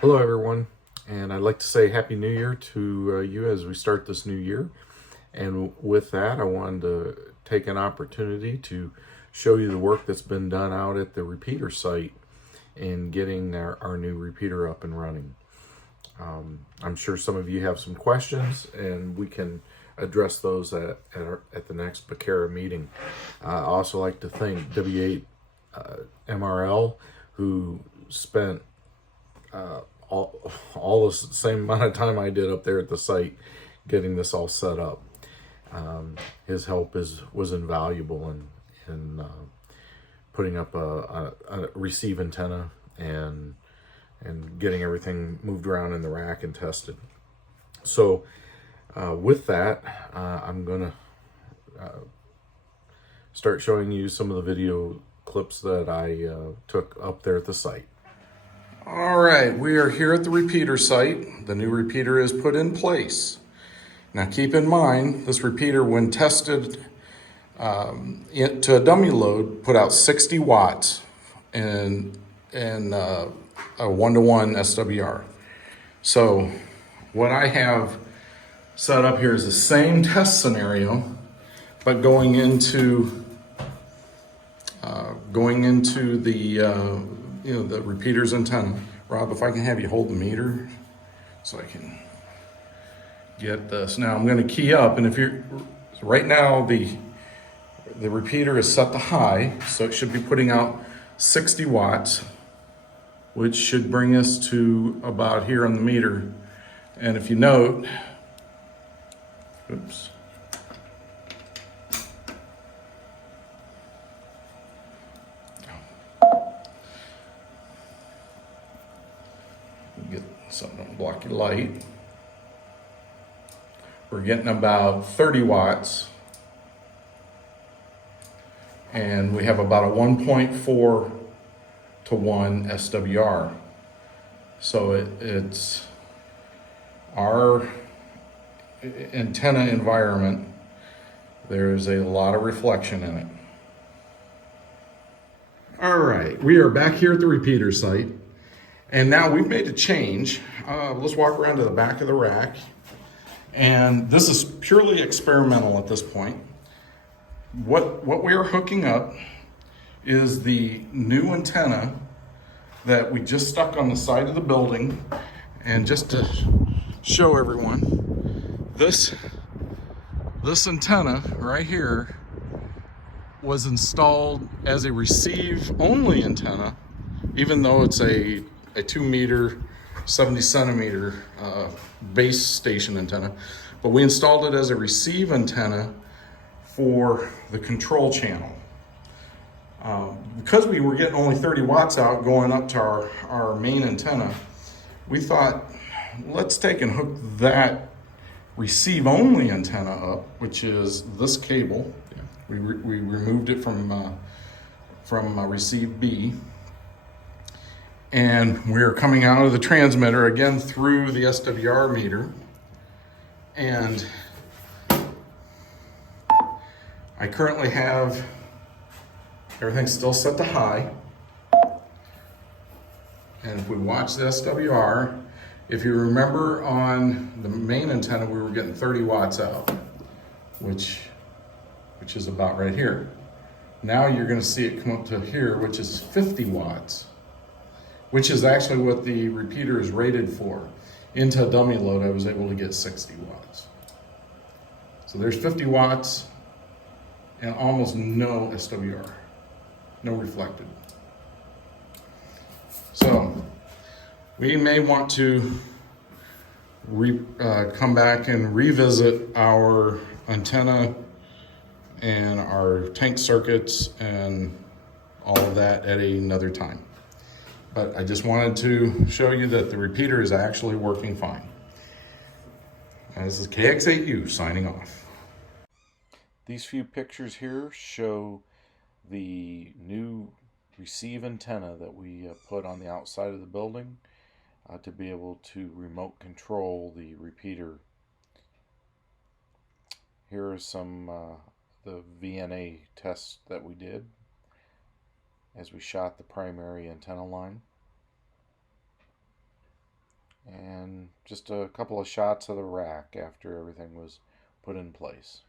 Hello everyone, and I'd like to say Happy New Year to you as we start this new year. And with that, I wanted to take an opportunity to show you the work that's been done out at the repeater site in getting our new repeater up and running. I'm sure some of you have some questions, and we can address those at the next BCARA meeting. I also like to thank W8 MRL, who spent uh, all the same amount of time I did up there at the site getting this all set up. His help was invaluable in putting up a receive antenna and getting everything moved around in the rack and tested. So with that, I'm gonna start showing you some of the video clips that I took up there at the site. All right, we are here at the repeater site. The new repeater is put in place. Now keep in mind, this repeater, when tested to a dummy load, put out 60 watts in a 1-to-1 SWR. So what I have set up here is the same test scenario, but going into the repeater's antenna. Rob, if I can have you hold the meter so I can get this. Now I'm going to key up, and right now the repeater is set to high, so it should be putting out 60 watts, which should bring us to about here on the meter. And if you note, oops. Get something to block your light. We're getting about 30 watts. And we have about a 1.4 to 1 SWR. So it's our antenna environment. There's a lot of reflection in it. All right, we are back here at the repeater site. And now we've made a change. Let's walk around to the back of the rack. And this is purely experimental at this point. What we are hooking up is the new antenna that we just stuck on the side of the building. And just to show everyone, this antenna right here was installed as a receive-only antenna, even though it's a 2 meter, 70 centimeter base station antenna. But we installed it as a receive antenna for the control channel. Because we were getting only 30 watts out going up to our main antenna, we thought, let's take and hook that receive only antenna up, which is this cable. We removed it from receive B. And we're coming out of the transmitter again through the SWR meter. And I currently have everything still set to high. And if we watch the SWR, if you remember on the main antenna, we were getting 30 watts out, which is about right here. Now you're going to see it come up to here, which is 50 watts, which is actually what the repeater is rated for. Into a dummy load, I was able to get 60 watts. So there's 50 watts and almost no SWR, no reflected. So we may want to come back and revisit our antenna and our tank circuits and all of that at another time. But I just wanted to show you that the repeater is actually working fine. And this is KX8U signing off. These few pictures here show the new receive antenna that we put on the outside of the building to be able to remote control the repeater. Here are some the VNA tests that we did as we shot the primary antenna line. and just a couple of shots of the rack after everything was put in place.